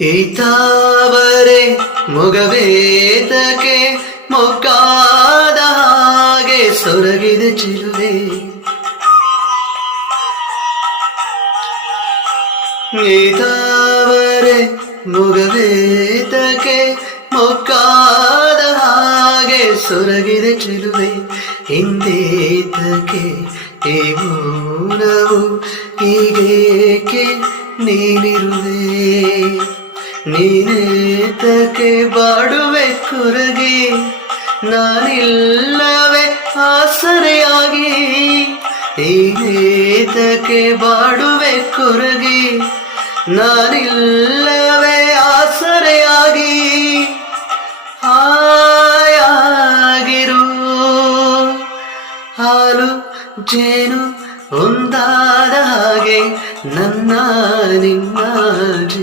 ಈತಾವರೆ ಮೊಗವೇತಕ್ಕೆ ಮೊಗ್ಗಾದ ಹಾಗೆ ಸೊರಗಿದೆ ಚಿಲುವೆ. ಈತಾವರೆ ಮೊಗವೇತಕ್ಕೆ ಮೊಗ್ಗಾದ ಹಾಗೆ ಸೊರಗಿದೆ ಚಿಲುವೆ. ಹಿಂದೇತಕ್ಕೆ ಈ ಮೌನವು ಹೀಗೇಕೆ ನೀನಿರುವೆ. ನೀನೇತಕ್ಕೆ ಬಾಡುವೆ ಕೊರಗಿ ನಾನಿಲ್ಲವೇ ಆಸರೆಯಾಗಿ. ನೀನೇತಕ್ಕೆ ಬಾಡುವೆ ಕೊರಗಿ ನಾನಿಲ್ಲವೇ ಆಸರೆಯಾಗಿ. ಹಾಯಾಗಿರು ಹಾಲು ಜೇನು ಒಂದಾದ ಹಾಗೆ ನನ್ನ ನಿನ್ನ